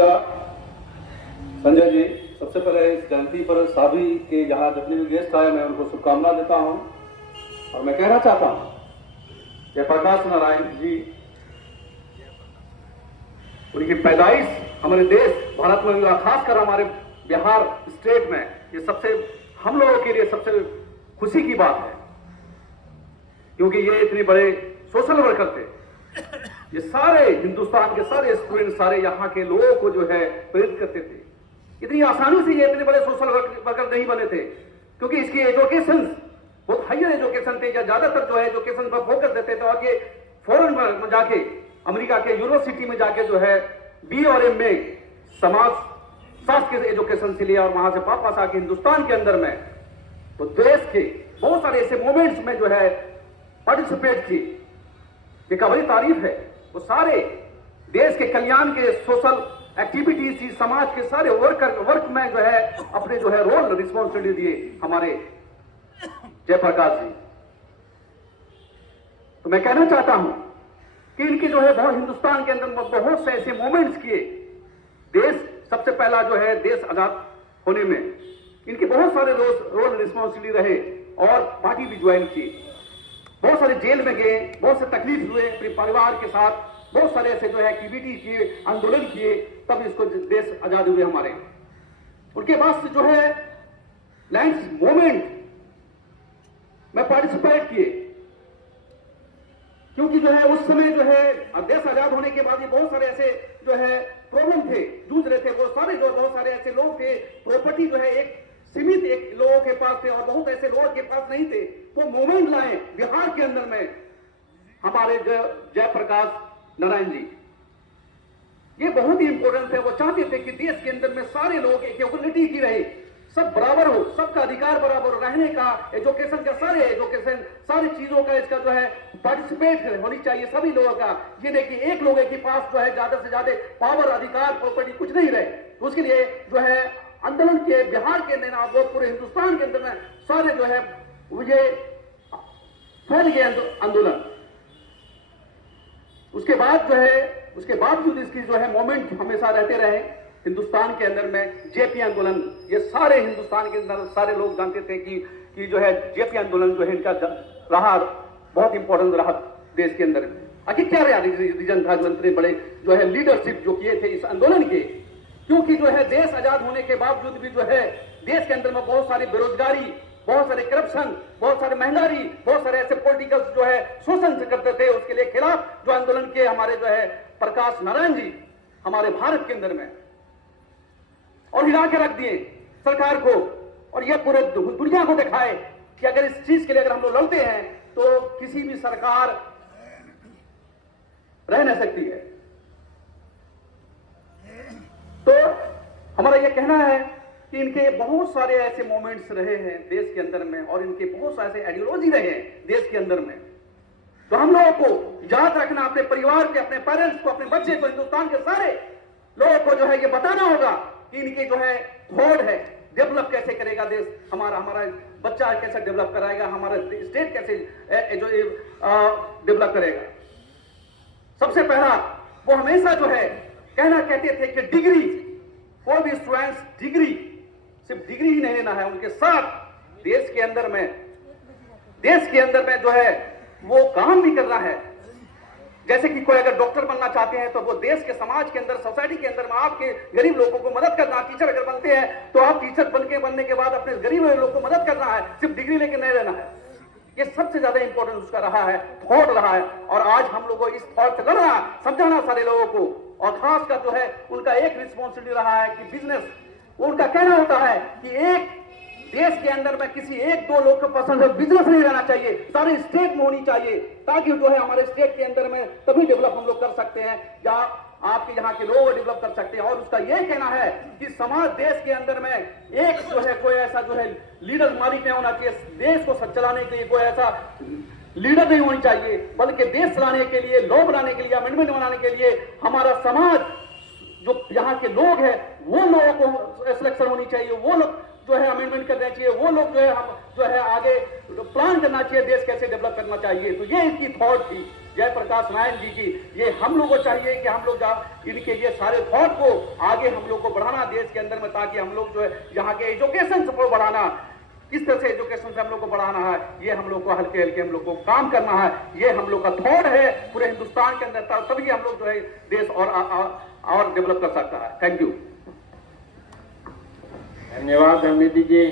शुक्रिया संजय जी। सबसे पहले इस जयंती पर सभी के यहाँ जितने भी गेस्ट आए मैं उनको शुभकामना देता हूँ और मैं कहना चाहता हूँ जयप्रकाश नारायण जी, उनकी पैदाइश हमारे देश भारत में हुआ, खासकर हमारे बिहार स्टेट में, ये सबसे हम लोगों के लिए सबसे खुशी की बात है, क्योंकि ये इतने बड़े सोशल वर्कर थे। ये सारे हिंदुस्तान के सारे स्टूडेंट, सारे यहाँ के लोगों को जो है प्रेरित करते थे। इतनी आसानी से ये इतने बड़े सोशल वर्कर नहीं बने थे, क्योंकि इसकी एजुकेशन बहुत हायर एजुकेशन थे, या ज्यादातर जो है एजुकेशन पर फोकस देते थे। और ये फॉरेन में जाके अमेरिका के यूनिवर्सिटी में जाके जो है बी और एम में समाज शास्त्र के एजुकेशन से लिया और वहां से वापस आके हिंदुस्तान के अंदर में तो देश के बहुत सारे ऐसे मूवमेंट्स में जो है पार्टिसिपेट की, ये काबिल तारीफ है। वो सारे देश के कल्याण के सोशल एक्टिविटीज, समाज के सारे वर्क में जो है अपने जो है रोल रिस्पॉन्सिबिलिटी दिए हमारे जयप्रकाश जी। तो मैं कहना चाहता हूं कि इनके जो है बहुत हिंदुस्तान के अंदर बहुत से ऐसे मूवमेंट्स किए। देश सबसे पहला जो है देश आजाद होने में इनके बहुत सारे रोल रिस्पॉन्सिबिलिटी रहे और पार्टी भी ज्वाइन की। बहुत सारे जेल में गए, बहुत से तकलीफ हुए अपने परिवार के साथ, बहुत सारे ऐसे जो है एक्टिविटी किए, आंदोलन किए, तब इसको देश आजाद हुए हमारे। उनके बाद से जो है लैंड मूवमेंट में पार्टिसिपेट किए, क्योंकि जो है उस समय जो है देश आजाद होने के बाद ये बहुत सारे ऐसे जो है प्रॉब्लम थे, जूझ रहे थे। वो सारे जो बहुत सारे ऐसे लोग थे, प्रॉपर्टी जो है एक सीमित एक लोगों के पास थे और बहुत ऐसे लोगों के पास नहीं थे। वो मूवमेंट लाए बिहार के अंदर में हमारे जयप्रकाश नारायण जी। ये बहुत ही इंपॉर्टेंट है। वो चाहते थे कि देश के अंदर में सारे लोग एक इक्वलिटी की रहे, सब बराबर हो, सबका अधिकार बराबर हो, रहने का, एजुकेशन का, सारे एजुकेशन सारी चीजों का इसका जो है पार्टिसिपेट होनी चाहिए सभी लोगों का। ये देखिए एक लोगों के पास जो है ज्यादा से ज्यादा पावर, अधिकार, प्रॉपर्टी कुछ नहीं रहे। तो उसके लिए जो है आंदोलन के बिहार के अंदर वो पूरे हिंदुस्तान के अंदर में सारे जो है ये फैल गए आंदोलन। उसके बाद जो है उसके बावजूद इसकी जो है मोमेंट हमेशा रहते रहे हिंदुस्तान के अंदर में। जेपी आंदोलन, ये सारे हिंदुस्तान के अंदर सारे लोग जानते थे कि जो है जेपी आंदोलन जो है इनका रहा बहुत इंपॉर्टेंट रहा देश के अंदर में। आखिर क्या रहा रीजन था जो इतने बड़े जो है लीडरशिप जो किए थे इस आंदोलन के, क्योंकि जो है देश आजाद होने के बावजूद भी जो है देश के अंदर में बहुत सारी बेरोजगारी, बहुत सारे करप्शन, बहुत सारे महंगाई, बहुत सारे ऐसे पॉलिटिकल जो है शोषण से करते थे। उसके लिए खिलाफ जो आंदोलन किए हमारे जो है प्रकाश नारायण जी हमारे भारत के अंदर में, और हिला के रख दिए सरकार को, और यह पूरे दुनिया को दिखाए कि अगर इस चीज के लिए अगर हम लोग लड़ते हैं तो किसी भी सरकार रह नहीं सकती है। तो हमारा यह कहना है कि इनके बहुत सारे ऐसे मोमेंट्स रहे हैं देश के अंदर में, और इनके बहुत सारे ऐसे आइडियोलॉजी रहे हैं देश के अंदर में। तो हम लोगों को याद रखना, अपने परिवार के, अपने पेरेंट्स को, अपने बच्चे को, हिंदुस्तान के सारे लोगों को जो है ये बताना होगा कि इनके जो है थॉट है डेवलप कैसे करेगा देश, हमारा बच्चा कैसे डेवलप कराएगा, हमारा स्टेट कैसे जो डेवलप करेगा। सबसे पहला वो हमेशा जो है कहते थे कि डिग्री, कोई भी स्टूडेंट्स डिग्री, सिर्फ डिग्री ही नहीं लेना है, उनके साथ देश के अंदर में जो है वो काम भी करना है। जैसे कि कोई अगर डॉक्टर बनना चाहते हैं तो वो देश के, समाज के अंदर, सोसाइटी के अंदर में आपके गरीब लोगों को मदद करना। टीचर अगर बनते हैं तो आप टीचर बनने के बाद अपने गरीब लोगों को मदद करना है, सिर्फ डिग्री लेके नहीं रहना है। ये सबसे ज्यादा इंपॉर्टेंट उसका रहा है, थॉट रहा है। और आज हम लोगों को इस थॉट से लड़ना, समझाना सारे लोगों को, और खास कर जो है उनका एक रिस्पॉन्सिबिलिटी रहा है कि बिजनेस, उनका कहना होता है कि एक देश के अंदर में किसी एक दो लोग को पसंद है बिजनेस नहीं रहना चाहिए, सारे स्टेट में होनी चाहिए, ताकि जो है हमारे स्टेट के अंदर में तभी डेवलप हम लोग कर सकते हैं, या आपके यहाँ के लोग डेवलप कर सकते हैं। और उसका यह कहना है कि समाज, देश के अंदर में एक जो है कोई ऐसा जो है लीडर मालिक नहीं होना चाहिए, देश को चलाने के लिए कोई ऐसा लीडर नहीं होनी चाहिए, बल्कि देश चलाने के लिए, लॉ बनाने के लिए, अमेंडमेंट बनाने के लिए हमारा समाज, जो यहाँ के लोग हैं वो लोगों को सिलेक्शन होनी चाहिए, वो लोग जो है अमेंडमेंट करना चाहिए, वो लोग जो है हम जो है आगे प्लान करना चाहिए देश कैसे डेवलप करना चाहिए। तो ये इनकी थॉट थी जयप्रकाश नारायण जी की। ये हम लोग को चाहिए कि हम लोग इनके ये सारे थॉट को आगे ताकि हम लोग जो है यहाँ के एजुकेशन को बढ़ाना, किस तरह से एजुकेशन से हम लोग को बढ़ाना है, ये हम लोग को हल्के हल्के हम लोग को काम करना है। ये हम लोग का थॉट है पूरे हिंदुस्तान के अंदर, तभी हम लोग जो है देश और डेवलप कर सकता है। Thank you. धन्यवाद अमित जी।